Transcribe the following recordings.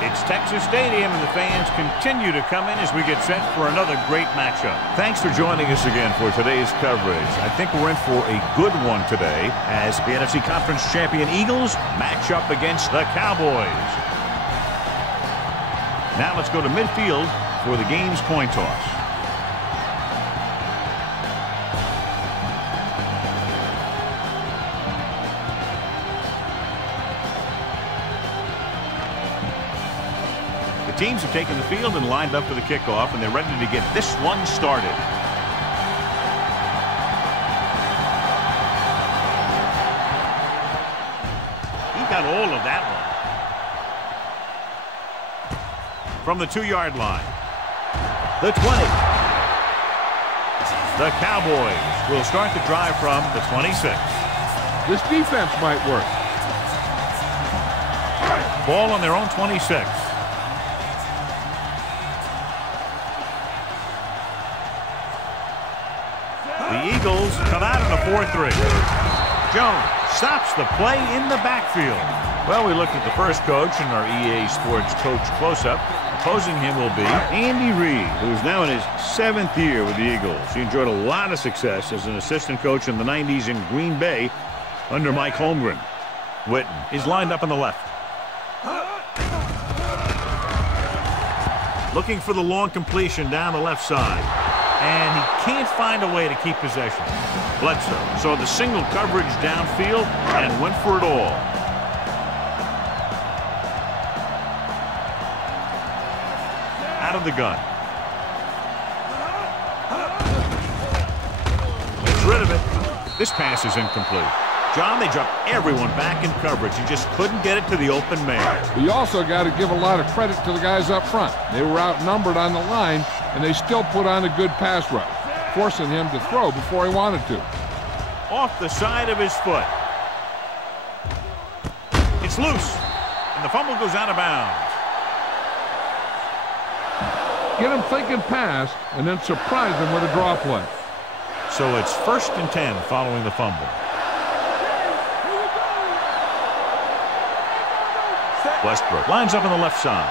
It's Texas Stadium, and the fans continue to come in as we get set for another great matchup. Thanks for joining us again for today's coverage. I think we're in for a good one today as the NFC Conference champion Eagles match up against the Cowboys. Now let's go to midfield for the game's coin toss. Teams have taken the field and lined up for the kickoff, and they're ready to get this one started. He got all of that one. From the 2-yard line. The 20. The Cowboys will start the drive from the 26. This defense might work. Ball on their own 26. The Eagles come out in a 4-3. Jones stops the play in the backfield. Well, we looked at the first coach in our EA Sports Coach Close-Up. Opposing him will be Andy Reid, who's now in his 7th year with the Eagles. He enjoyed a lot of success as an assistant coach in the 90s in Green Bay under Mike Holmgren. Witten is lined up on the left. Looking for the long completion down the left side. And he can't find a way to keep possession. Bledsoe saw the single coverage downfield and went for it all. Out of the gun. Gets rid of it. This pass is incomplete. John, they dropped everyone back in coverage. He just couldn't get it to the open man. You also got to give a lot of credit to the guys up front. They were outnumbered on the line, and they still put on a good pass rush, forcing him to throw before he wanted to. Off the side of his foot. It's loose, and the fumble goes out of bounds. Get him thinking pass, and then surprise him with a draw play. So it's 1st and 10 following the fumble. Westbrook lines up on the left side.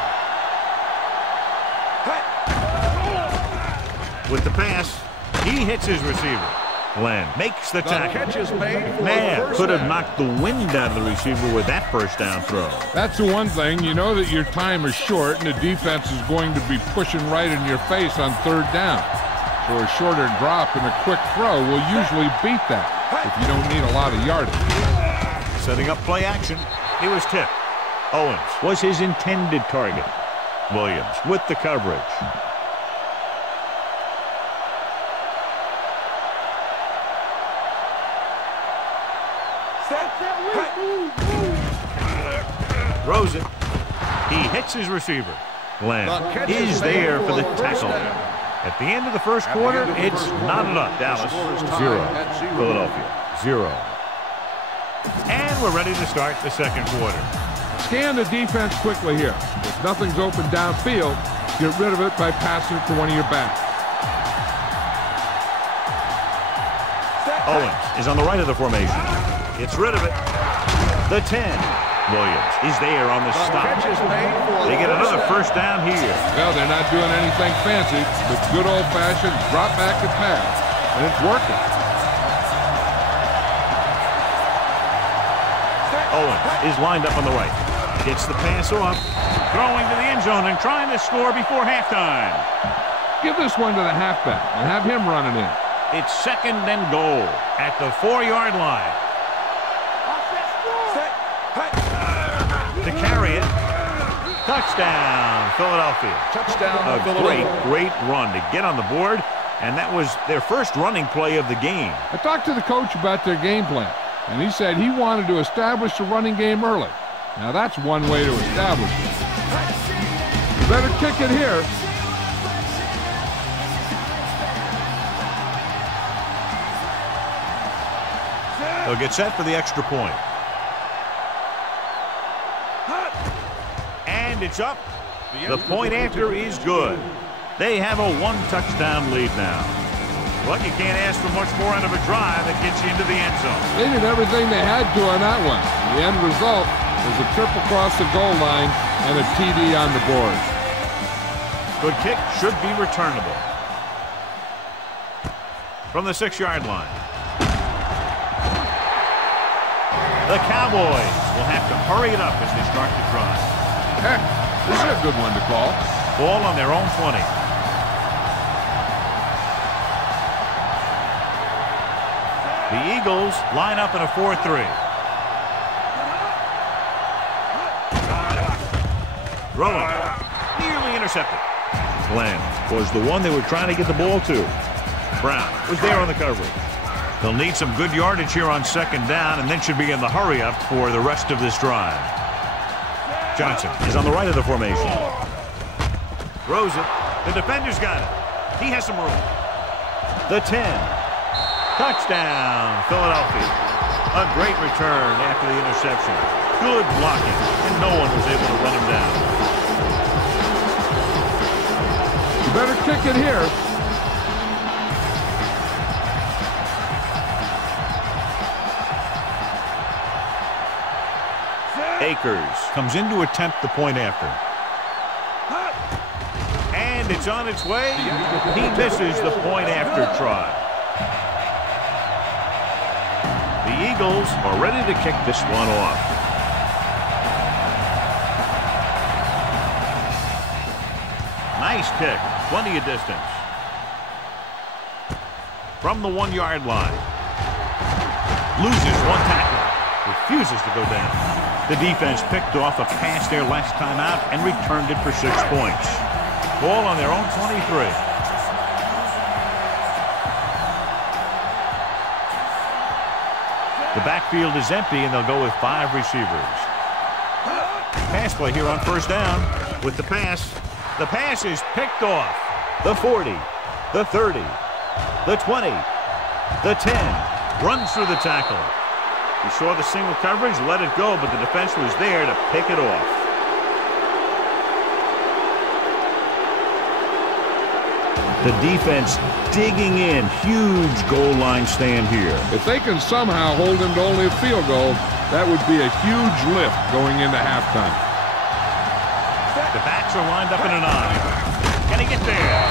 With the pass, he hits his receiver. Glenn makes the tackle. Man could have knocked the wind out of the receiver with that first down throw. That's the one thing. You know that your time is short, and the defense is going to be pushing right in your face on 3rd down. So a shorter drop and a quick throw will usually beat that if you don't need a lot of yardage. Setting up play action. He was tipped. Owens was his intended target. Williams with the coverage. Throws it. He hits his receiver. Glenn is there for the tackle. At the end of the first quarter, it's knotted up. Dallas 0. Philadelphia 0. And we're ready to start the second quarter. Scan the defense quickly here. If nothing's open downfield, get rid of it by passing it to one of your backs. Owens is on the right of the formation. Gets rid of it. The 10. Williams is there on the stop. They get another first down here. Well, they're not doing anything fancy, but good old-fashioned drop back and pass, and it's working. Owens is lined up on the right. Gets the pass off. Throwing to the end zone and trying to score before halftime. Give this one to the halfback and have him running in. It's 2nd and goal at the 4-yard line. To carry it. Touchdown, Philadelphia. Touchdown, Philadelphia. Great run to get on the board, and that was their first running play of the game. I talked to the coach about their game plan, and he said he wanted to establish the running game early. Now that's one way to establish it. You better kick it here. They'll get set for the extra point. And it's up. The point after is good. They have a 1-touchdown lead now. Well, you can't ask for much more out of a drive that gets you into the end zone. They did everything they had to on that one. The end result, There's a trip across the goal line and a TD on the board. Good kick, should be returnable. From the 6-yard line. The Cowboys will have to hurry it up as they start to drive. Heck, this is a good one to call. Ball on their own 20. The Eagles line up in a 4-3. Throwing. Nearly intercepted. Glenn was the one they were trying to get the ball to. Brown was there on the coverage. They'll need some good yardage here on 2nd down and then should be in the hurry-up for the rest of this drive. Johnson is on the right of the formation. Throws it. The defender's got it. He has some room. The 10. Touchdown, Philadelphia. A great return after the interception. Good blocking, and no one was able to run him down. You better kick it here. Akers comes in to attempt the point after. And it's on its way. He misses the point after try. The Eagles are ready to kick this one off. Nice kick. Plenty of distance. From the 1-yard line. Loses one tackle. Refuses to go down. The defense picked off a pass there last time out and returned it for 6 points. Ball on their own 23. The backfield is empty, and they'll go with 5 receivers. Pass play here on 1st down with the pass. The pass is picked off. The 40, the 30, the 20, the 10. Runs through the tackle. He saw the single coverage, let it go, but the defense was there to pick it off. The defense digging in. Huge goal line stand here. If they can somehow hold him to only a field goal, that would be a huge lift going into halftime. The backs are lined up in an eye. Can he get there?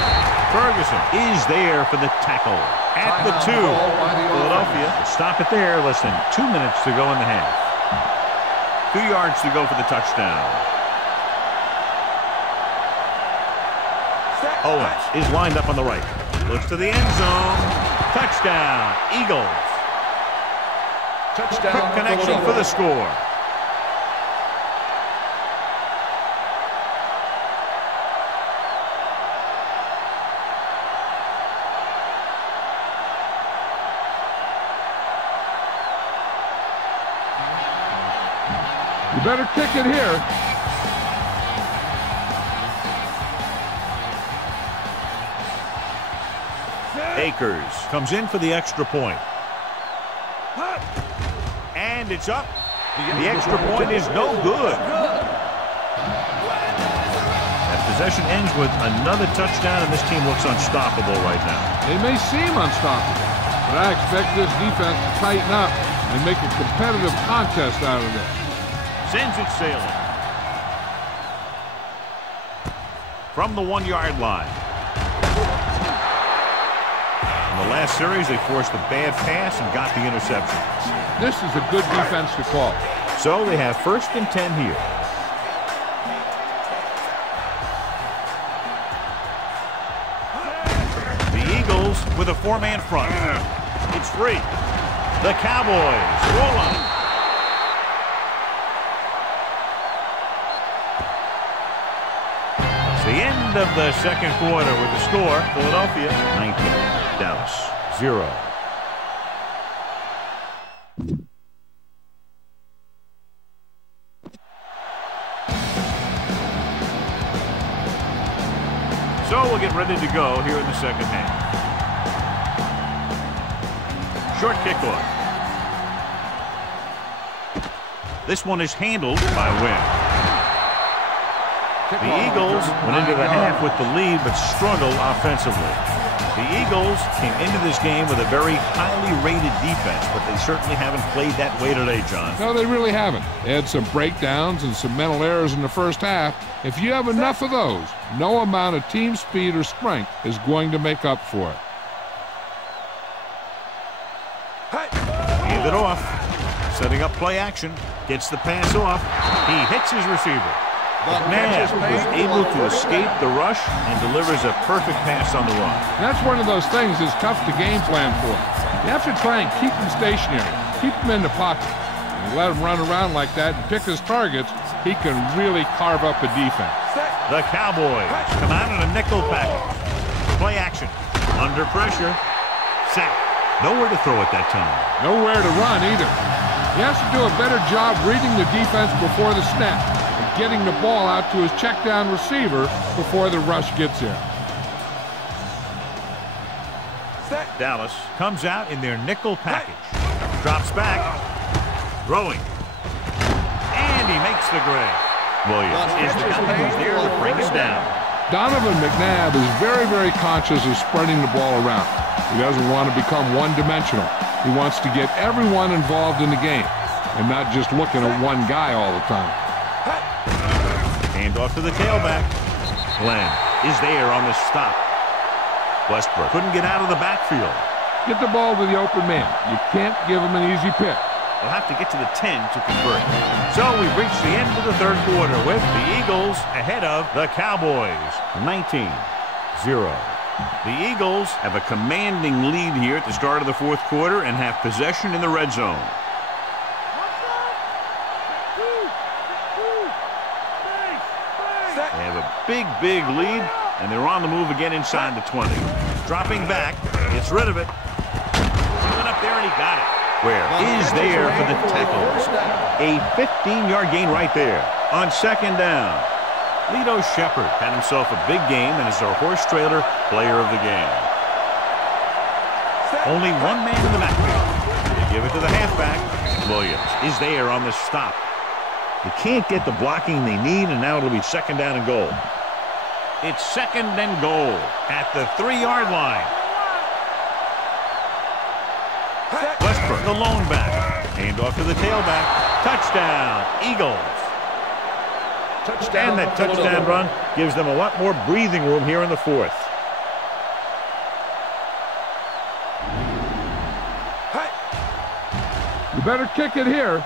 Ferguson is there for the tackle. At the 2. Philadelphia stop it there. Less than 2 minutes to go in the half. 2 yards to go for the touchdown. Owens is lined up on the right. Looks to the end zone. Touchdown, Eagles. Touchdown. Quick connection for the score. You better kick it here. Akers comes in for the extra point. And it's up. The extra point is no good. That possession ends with another touchdown, and this team looks unstoppable right now. They may seem unstoppable, but I expect this defense to tighten up and make a competitive contest out of this. Sends it sailing. From the 1-yard line. In the last series, they forced a bad pass and got the interception. This is a good defense to call. So they have 1st and 10 here. The Eagles with a 4-man front. It's free. The Cowboys roll on it. The end of the 2nd quarter with the score, Philadelphia 19, Dallas 0. So we'll get ready to go here in the 2nd half. Short kickoff. This one is handled by Wynn. The Eagles went into the half with the lead but struggled offensively. The Eagles came into this game with a very highly rated defense, but they certainly haven't played that way today, John. No, they really haven't. They had some breakdowns and some mental errors in the first half. If you have enough of those, no amount of team speed or strength is going to make up for it. Hand it off. Setting up play action. Gets the pass off. He hits his receiver. McNabb was able to escape the rush and delivers a perfect pass on the run. That's one of those things that's tough to game plan for. You have to try and keep him stationary, keep him in the pocket. And let him run around like that and pick his targets, he can really carve up a defense. The Cowboys come out in a nickel package. Play action. Under pressure. Sack. Nowhere to throw at that time. Nowhere to run either. He has to do a better job reading the defense before the snap and getting the ball out to his check down receiver before the rush gets there. Dallas comes out in their nickel package. Drops back. Throwing. And he makes the grab. Williams is the guy who's there to bring him down. Donovan McNabb is very, very conscious of spreading the ball around. He doesn't want to become one-dimensional. He wants to get everyone involved in the game and not just looking at one guy all the time. Hand off to the tailback. Glenn is there on the stop. Westbrook couldn't get out of the backfield. Get the ball to the open man. You can't give him an easy pick. They'll have to get to the 10 to convert. So we've reached the end of the third quarter with the Eagles ahead of the Cowboys, 19-0. The Eagles have a commanding lead here at the start of the fourth quarter and have possession in the red zone. They have a big lead, and they're on the move again inside the 20. Dropping back, gets rid of it. He went up there and he got it. Where is there for the tackles? A 15-yard gain right there on second down. Lito Shepherd had himself a big game and is our horse trailer player of the game. Only one man in the backfield. They give it to the halfback. Williams is there on the stop. They can't get the blocking they need, and now it'll be second down and goal. It's second and goal at the 3-yard line. Westbrook, the lone back. Hand off to the tailback. Touchdown, Eagles. And that touchdown run gives them a lot more breathing room here in the fourth. You better kick it here.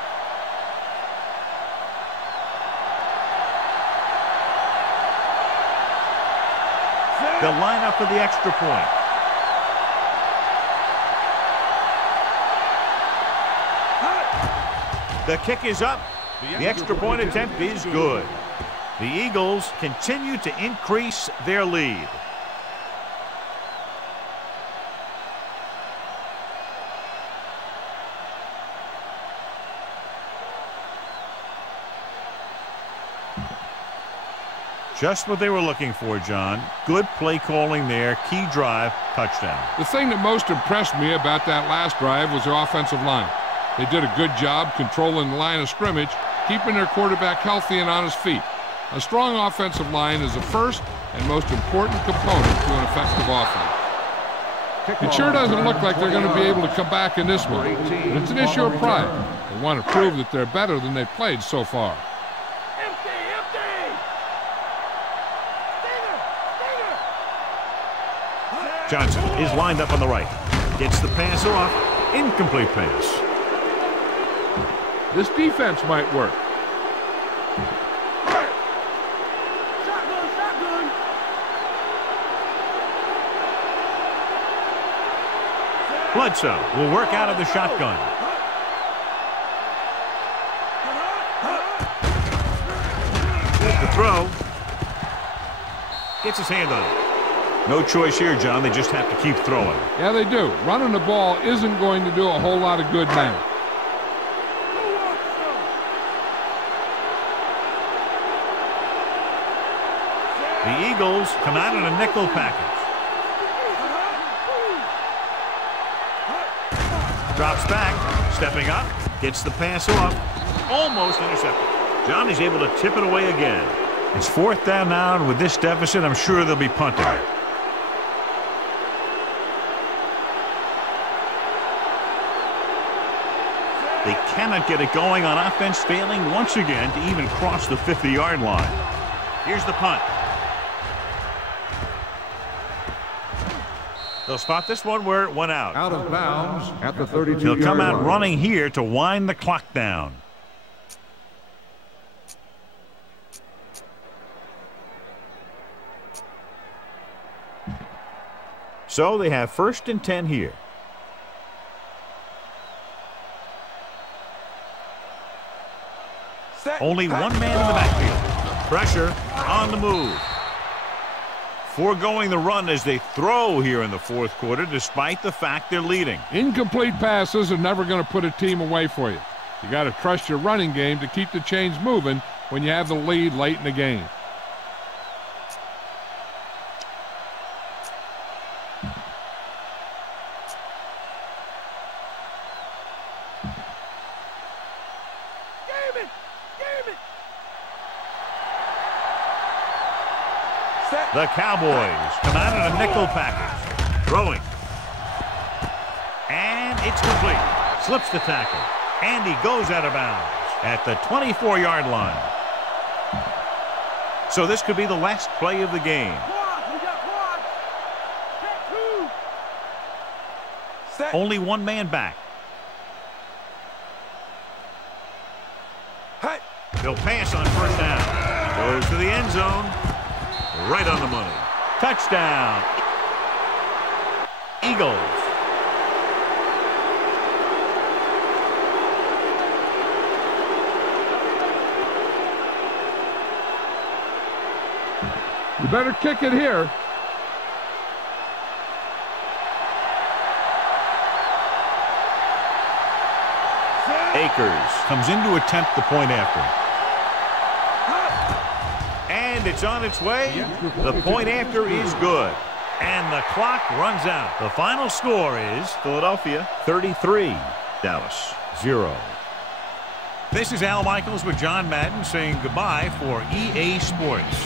They'll line up for the extra point. The kick is up. The extra point attempt is good. The Eagles continue to increase their lead. Just what they were looking for, John. Good play calling there. Key drive, touchdown. The thing that most impressed me about that last drive was the offensive line. They did a good job controlling the line of scrimmage, keeping their quarterback healthy and on his feet. A strong offensive line is the first and most important component to an effective offense. It sure doesn't look like they're going to be able to come back in this one, but it's an issue of pride. They want to prove that they're better than they've played so far. Johnson is lined up on the right. Gets the pass off. Incomplete pass. This defense might work. Bledsoe will work out of the shotgun. The throw. Gets his hand on it. No choice here, John. They just have to keep throwing. Yeah, they do. Running the ball isn't going to do a whole lot of good now. The Eagles come out in a nickel package. Drops back, stepping up, gets the pass off, almost intercepted. John is able to tip it away again. It's 4th down now, and with this deficit, I'm sure they'll be punting. They cannot get it going on offense, failing once again to even cross the 50-yard line. Here's the punt. They'll spot this one where it went out. Out of bounds at the 32-yard line. He'll come out running here to wind the clock down. So they have 1st and 10 here. Only one man in the backfield. Pressure on the move. Foregoing the run as they throw here in the 4th quarter, despite the fact they're leading. Incomplete passes are never going to put a team away for you. You got to trust your running game to keep the chains moving when you have the lead late in the game. The Cowboys come out in a nickel package. Throwing. And it's complete. Slips the tackle. And he goes out of bounds at the 24-yard line. So this could be the last play of the game. Only one man back. They'll pass on 1st down. Goes to the end zone. Right on the money. Touchdown. Eagles. You better kick it here. Akers comes in to attempt the point after. And it's on its way. The point after is good. And the clock runs out. The final score is Philadelphia 33, Dallas 0. This is Al Michaels with John Madden saying goodbye for EA Sports.